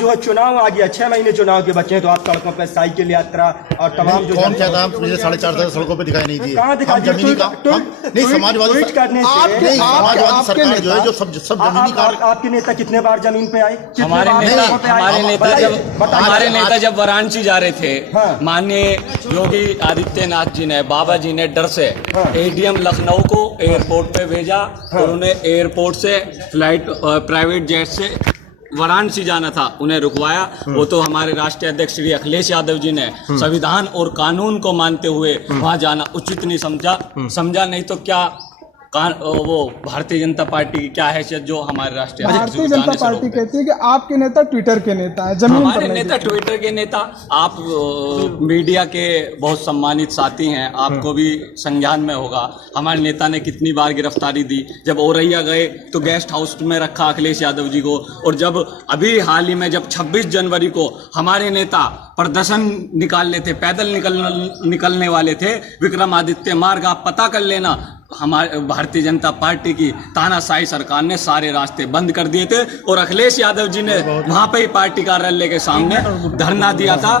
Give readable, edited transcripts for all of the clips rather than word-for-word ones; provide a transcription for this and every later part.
जो है चुनाव आ गया, 6 महीने चुनाव के बचे हैं, तो आप सड़कों पर साइकिल यात्रा और तमाम जो कौन कहता है मुझे 4.5 सड़कों पे दिखाई नहीं दी? कहाँ दिखाई दी? जमीनी का नहीं, समाजवादी समाजवादी सरकार जो है जो सब जमीनी का। आपके नेता कितने बार जमीन पे आए? हमारे नेता जब वाराणसी जा रहे थे, माननीय योगी आदित्यनाथ जी ने, बाबा जी ने डर से एडीएम लखनऊ को एयरपोर्ट पे भेजा और उन्हें एयरपोर्ट से फ्लाइट प्राइवेट जेट से वाराणसी जाना था, उन्हें रुकवाया। वो तो हमारे राष्ट्रीय अध्यक्ष श्री अखिलेश यादव जी ने संविधान और कानून को मानते हुए वहां जाना उचित नहीं समझा नहीं तो क्या वो भारतीय जनता पार्टी की क्या हैसियत जो हमारे राष्ट्रीय भारतीय जनता पार्टी कहती है कि आपके नेता ट्विटर के नेता है, जमीन हमारे नेता ट्विटर के नेता। आप मीडिया के बहुत सम्मानित साथी हैं, आपको भी संज्ञान में होगा हमारे नेता ने कितनी बार गिरफ्तारी दी। जब औरैया गए तो गेस्ट हाउस में रखा अखिलेश यादव जी को, और जब अभी हाल ही में जब 26 जनवरी को हमारे नेता प्रदर्शन निकालने थे, पैदल निकलने वाले थे विक्रमादित्य मार्ग, आप पता कर लेना, हमारे भारतीय जनता पार्टी की तानाशाही सरकार ने सारे रास्ते बंद कर दिए थे और अखिलेश यादव जी ने वहां पे ही पार्टी कार्यालय के सामने धरना दिया था,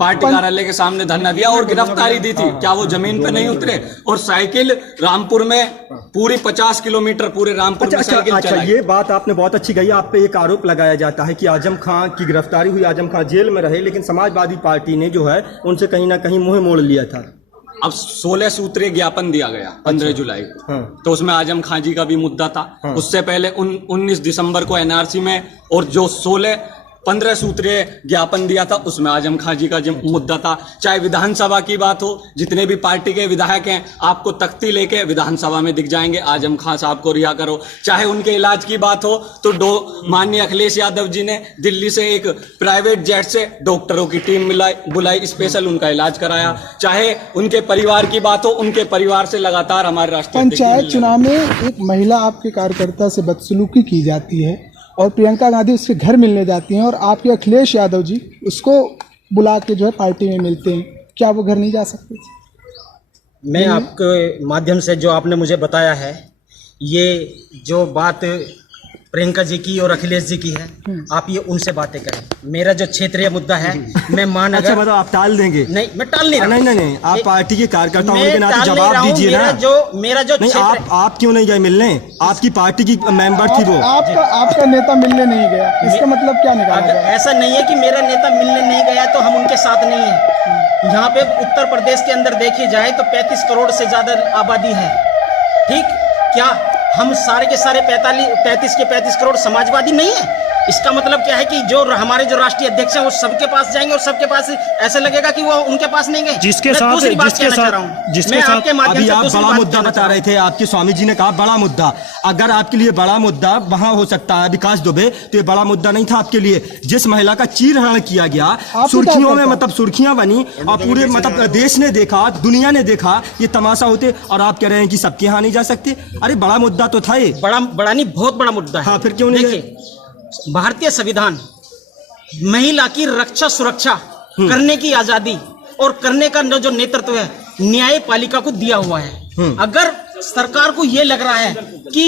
पार्टी कार्यालय के सामने धरना दिया और गिरफ्तारी दी थी। क्या वो जमीन पे नहीं उतरे? और साइकिल रामपुर में पूरी 50 किलोमीटर पूरे रामपुर में साइकिल चलाई। ये बात आपने बहुत अच्छी कही। आप पे एक आरोप लगाया जाता है कि आजम खां की गिरफ्तारी हुई, आजम खां जेल में रहे, लेकिन समाजवादी पार्टी ने जो है उनसे कहीं ना कहीं मुंह मोड़ लिया था। अब 16 सूत्रीय ज्ञापन दिया गया 15 जुलाई को, तो उसमें आजम खां जी का भी मुद्दा था। उससे पहले 19 दिसंबर को एनआरसी में और जो 15 सूत्रीय ज्ञापन दिया था उसमें आजम खां जी का मुद्दा था। चाहे विधानसभा की बात हो, जितने भी पार्टी के विधायक हैं आपको तख्ती लेके विधानसभा में दिख जाएंगे, आजम खां साहब को रिहा करो। चाहे उनके इलाज की बात हो तो माननीय अखिलेश यादव जी ने दिल्ली से एक प्राइवेट जेट से डॉक्टरों की टीम बुलाई, स्पेशल उनका इलाज कराया। चाहे उनके परिवार की बात हो, उनके परिवार से लगातार हमारे राष्ट्रीय पंचायत चुनाव में एक महिला आपके कार्यकर्ता से बदसलूकी की जाती है और प्रियंका गांधी उसके घर मिलने जाती हैं और आपके अखिलेश यादव जी उसको बुला के जो है पार्टी में मिलते हैं, क्या वो घर नहीं जा सकते? मैं आपके माध्यम से जो आपने मुझे बताया है, ये जो बात प्रियंका जी की और अखिलेश जी की है, आप ये उनसे बातें करें। मेरा जो क्षेत्रीय मुद्दा है मैं मान अच्छा मतलब आप टाल देंगे? नहीं, मैं टाल नहीं रहा। नहीं, आप पार्टी के कार्यकर्ता होने के नाते जवाब दीजिए ना। मेरा जो नहीं, आप क्यों नहीं गए मिलने? आपकी पार्टी की मेंबर थी वो। आपका नेता मिलने नहीं गया, इसका मतलब क्या निकाला गया? ऐसा नहीं है कि मेरा नेता मिलने नहीं गया तो हम उनके साथ नहीं है। यहाँ पे उत्तर प्रदेश के अंदर देखी जाए तो 35 करोड़ से ज्यादा आबादी है, ठीक? क्या हम सारे के सारे 35 करोड़ समाजवादी नहीं है? इसका मतलब क्या है कि जो हमारे जो राष्ट्रीय अध्यक्ष हैं वो सबके पास जाएंगे और सबके पास ऐसा लगेगा कि वो उनके पास नहीं गए। जिसके साथ अभी आप बड़ा मुद्दा बता रहे थे, आपके स्वामी जी ने कहा बड़ा मुद्दा। अगर आपके लिए बड़ा मुद्दा वहां हो सकता है विकास दुबे, तो ये बड़ा मुद्दा नहीं था आपके लिए। जिस महिला का चीरहरण किया गया, सुर्खियों में मतलब सुर्खियां बनी और पूरे मतलब देश ने देखा, दुनिया ने देखा ये तमाशा होते, और आप कह रहे हैं कि सबके यहाँ नहीं जा सकते। अरे बड़ा मुद्दा तो था ये। बड़ा नहीं, बहुत बड़ा मुद्दा है। हाँ, फिर क्यों नहीं? देखिए, भारतीय संविधान महिला की रक्षा सुरक्षा करने की आजादी और करने का जो नेतृत्व है न्यायपालिका को दिया हुआ है। अगर सरकार को यह लग रहा है कि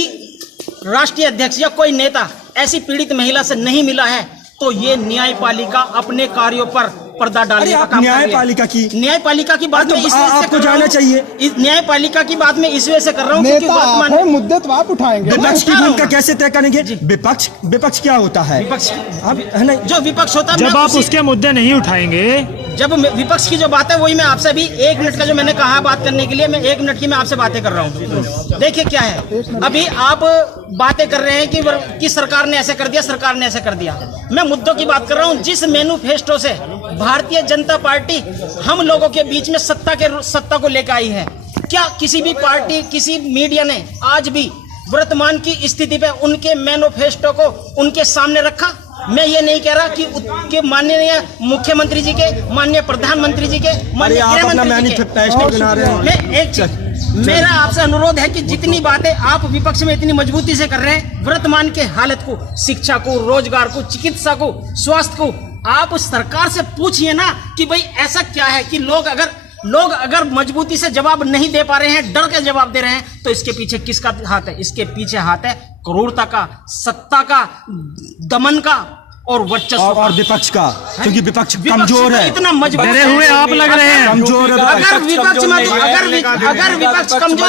राष्ट्रीय अध्यक्ष या कोई नेता ऐसी पीड़ित महिला से नहीं मिला है तो ये न्यायपालिका अपने कार्यों पर पर्दा डालने का काम। न्यायपालिका की बात में आपको जाना चाहिए। न्यायपालिका की बात में इस वजह से कर रहा हूँ क्योंकि वर्तमान मुद्दे तो आप उठाएंगे। विपक्ष की भूमिका कैसे तय करेंगे? विपक्ष क्या होता है? जो विपक्ष होता है, जब आप उसके मुद्दे नहीं उठाएंगे, जब विपक्ष की जो बात है वही मैं आपसे अभी 1 मिनट का जो मैंने कहा बात करने के लिए, मैं 1 मिनट की मैं आपसे बातें कर रहा हूँ। देखिए क्या है, अभी आप बातें कर रहे हैं कि सरकार ने ऐसे कर दिया, सरकार ने ऐसे कर दिया। मैं मुद्दों की बात कर रहा हूँ। जिस मैनिफेस्टो से भारतीय जनता पार्टी हम लोगों के बीच में सत्ता को लेकर आई है, क्या किसी भी पार्टी, किसी मीडिया ने आज भी वर्तमान की स्थिति पे उनके मैनिफेस्टो को उनके सामने रखा? मैं ये नहीं कह रहा कि माननीय मुख्यमंत्री जी के, माननीय प्रधानमंत्री जी के, माननीय गृहमंत्री जी के, मेरा आपसे अनुरोध है कि जितनी बातें आप विपक्ष में इतनी मजबूती से कर रहे हैं, वर्तमान के हालत को, शिक्षा को, रोजगार को, चिकित्सा को, स्वास्थ्य को, आप सरकार से पूछिए ना कि भाई ऐसा क्या है कि लोग अगर मजबूती से जवाब नहीं दे पा रहे हैं, डर के जवाब दे रहे हैं, तो इसके पीछे किसका हाथ है? इसके पीछे हाथ है क्रूरता का, सत्ता का, दमन का, और वर्चस्व और विपक्ष का, क्योंकि विपक्ष कमजोर है, इतना मजबूत डरे हुए आप लग रहे हैं। कमजोर है अगर विपक्ष कमजोर